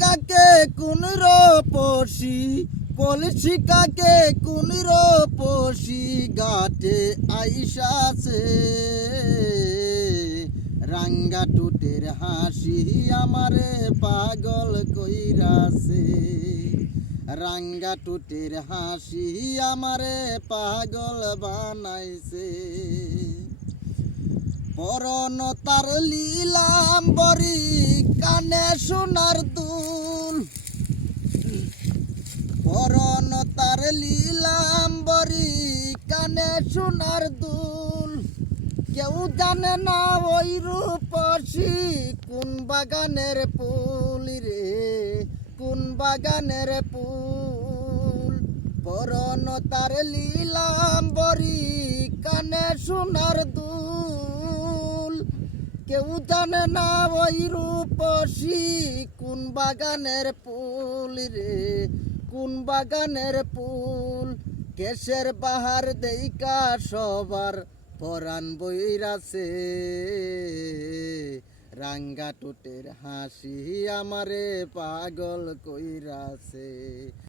কাকে কোন রূপসী পলসি কাকে কোন রূপসী গাটে আইসাছে রাঙ্গা টুটের হাসি আমারে পাগল কইরাছে রাঙ্গা টুটের হাসি আমারে পাগল বানাইছে পরন তার লীলাম্বরী কানে সোনার দুল পরন তার লীলাম্বরী কানে সোনার দুল কেউ জানে না ওই রূপসী কোন বাগানের ফুল রে কোন বাগানের ফুল পরন তার লীলাম্বরী কানে সোনার দুল কেউ জানে না ওই রূপসী কোন বাগানের ফুল রে কোন বাগানের ফুল কেশের বাহার দেইকা সবার পরাণ বইরাছে রাঙ্গা টুটের হাসি আমারে পাগল কইরাছে।